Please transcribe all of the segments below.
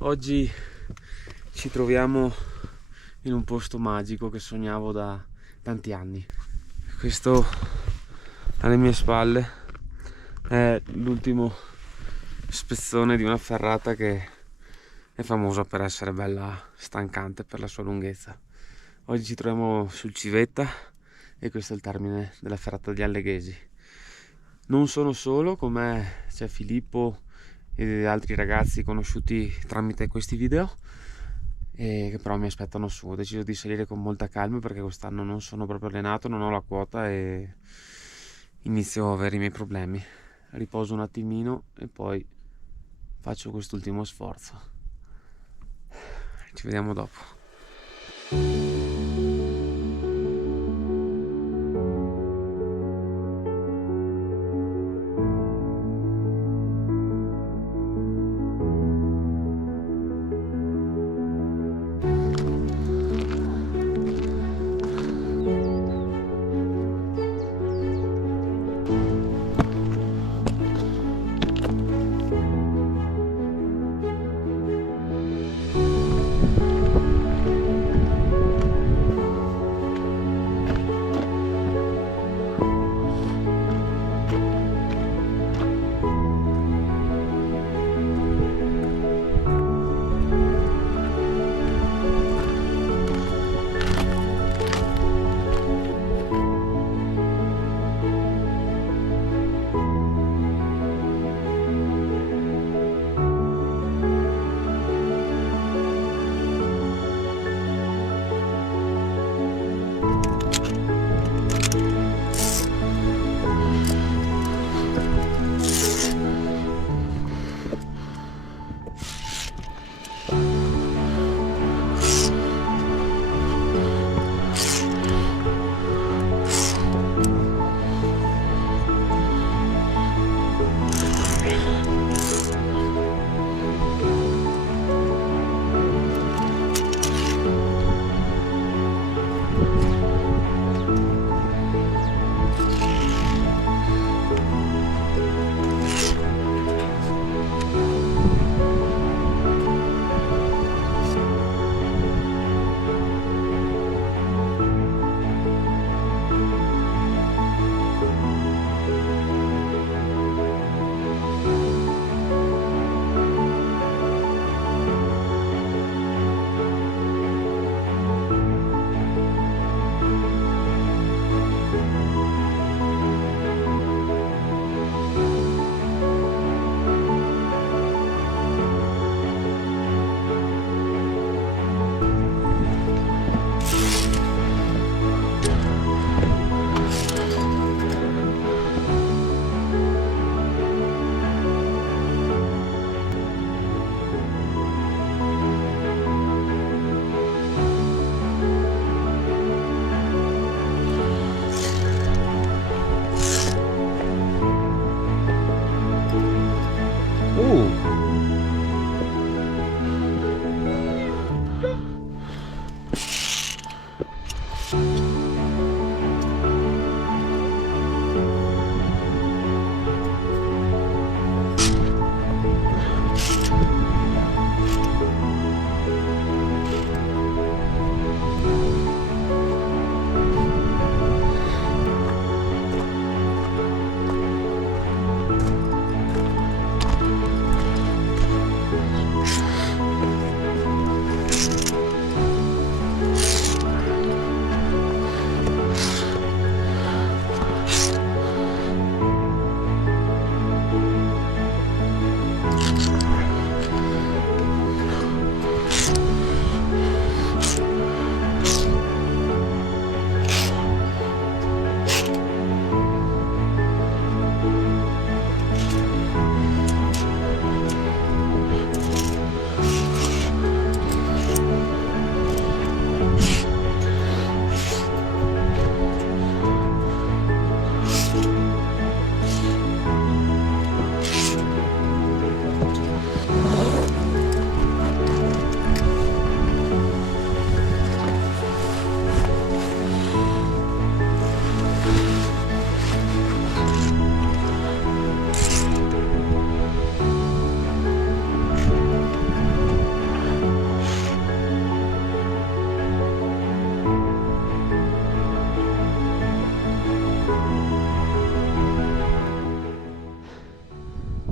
Oggi ci troviamo in un posto magico che sognavo da tanti anni. Questo alle mie spalle è l'ultimo spezzone di una ferrata che è famosa per essere bella stancante per la sua lunghezza. Oggi ci troviamo sul Civetta e questo è il termine della ferrata di Alleghesi. Non sono solo, con me c'è Filippo e altri ragazzi conosciuti tramite questi video e che però mi aspettano su. Ho deciso di salire con molta calma perché quest'anno non sono proprio allenato, non ho la quota e inizio a avere i miei problemi. Riposo un attimino e poi faccio quest'ultimo sforzo. Ci vediamo dopo.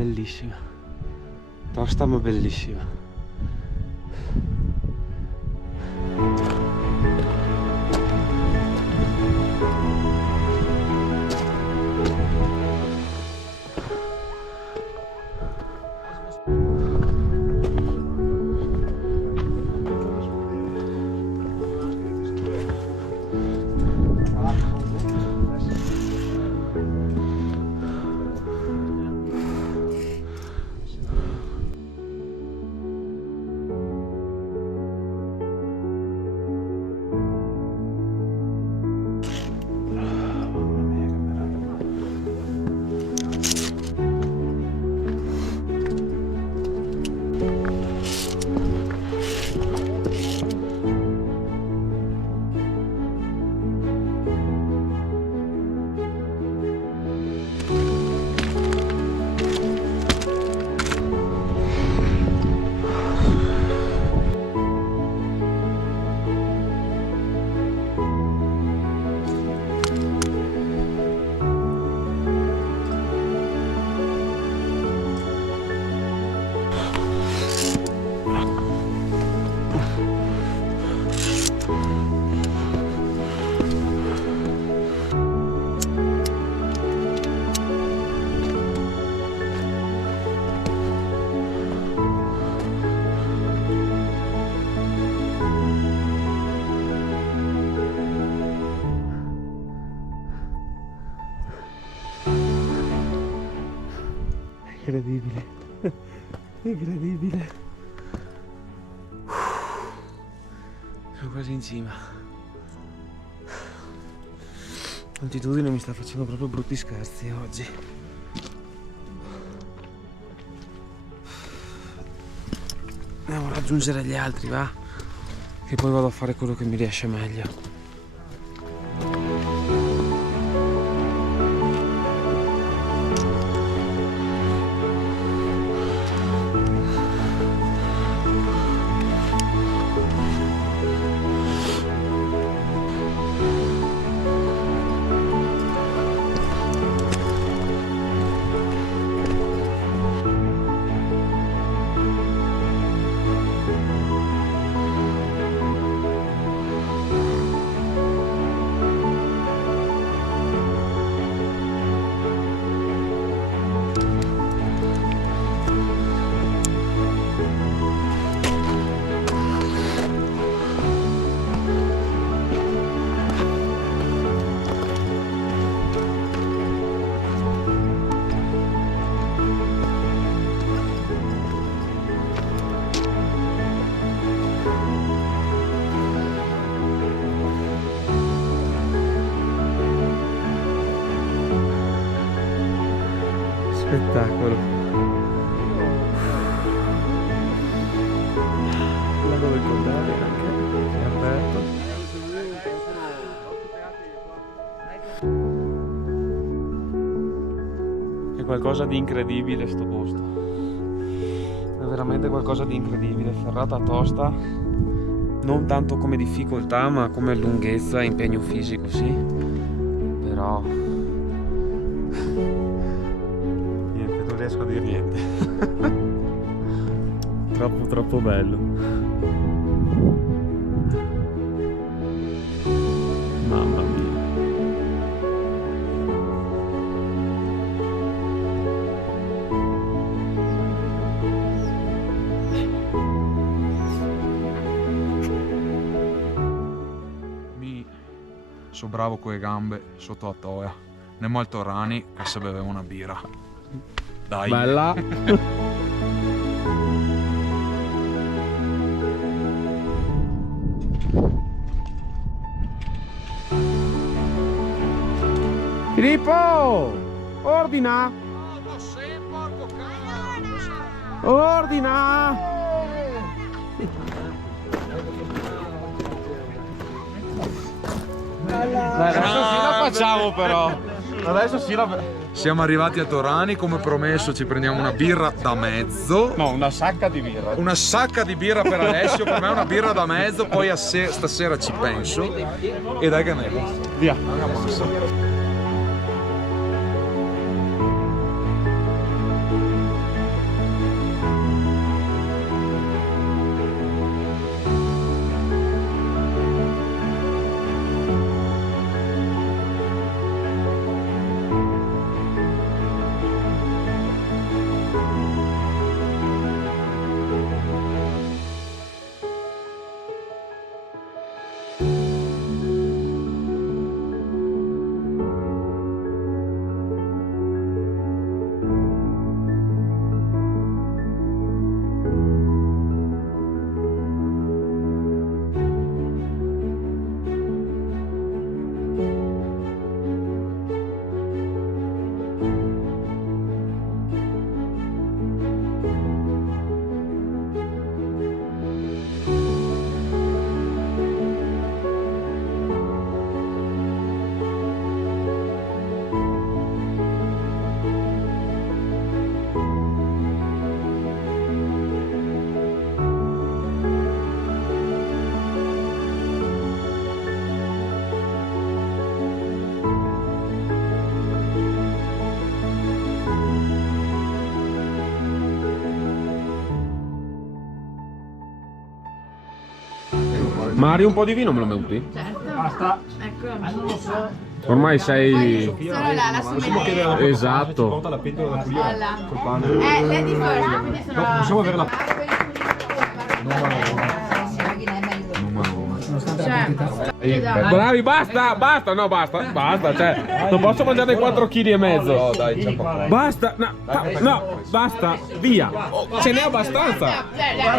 Bellissima. Tosta ma bellissima. Incredibile, incredibile. Sono quasi in cima. L'altitudine mi sta facendo proprio brutti scherzi oggi. Andiamo a raggiungere gli altri, va? Che poi vado a fare quello che mi riesce meglio. Spettacolo. Lago del Condare anche, è aperto. È qualcosa di incredibile sto posto. È veramente qualcosa di incredibile. Ferrata tosta, non tanto come difficoltà ma come lunghezza e impegno fisico, sì. Però non riesco a dire niente. Troppo bello. Mamma mia. Sono bravo con le gambe sotto la toia. Nemo al Torani che se beveva una birra. Dai. Bella. Filippo! Ordina! Ordina! Adesso sì la facciamo però. Adesso sì la... Siamo arrivati a Torani, come promesso ci prendiamo una birra da mezzo. No, una sacca di birra. Una sacca di birra per Alessio, per me una birra da mezzo, poi stasera ci penso. E dai che ne Via. Mario, un po' di vino me lo metti? Certo. Basta. Ecco. Ormai sei... Sono la sommelier. Esatto. Voilà. Lady first, quindi sono la... Possiamo avere la... Bravi, basta, basta, no basta, basta, cioè, non posso mangiare 4 kg e mezzo. No, dai, c'è poco. Basta, no, no, basta, via. Ce n'è abbastanza.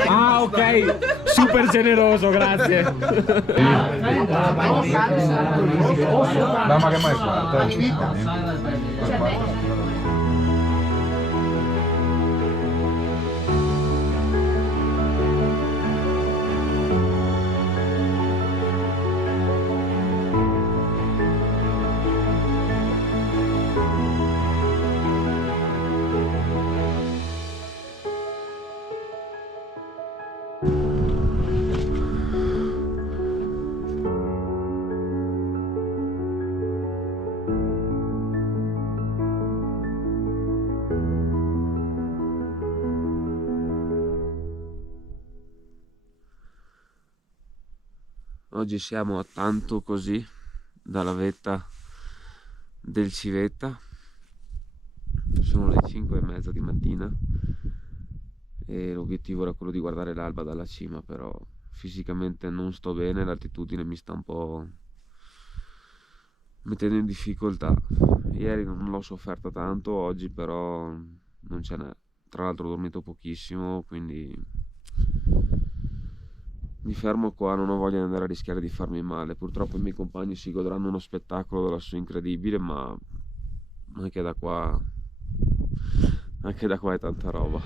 Ah, ok, super generoso, grazie. Dai, ma che mai fatto? Oggi siamo a tanto così dalla vetta del Civetta, sono le 5:30 di mattina e l'obiettivo era quello di guardare l'alba dalla cima, però fisicamente non sto bene, l'altitudine mi sta un po' mettendo in difficoltà. Ieri non l'ho sofferta tanto, oggi però non ce n'è. Tra l'altro ho dormito pochissimo, quindi mi fermo qua, non ho voglia di andare a rischiare di farmi male. Purtroppo i miei compagni si godranno uno spettacolo lassù incredibile, ma anche da qua è tanta roba.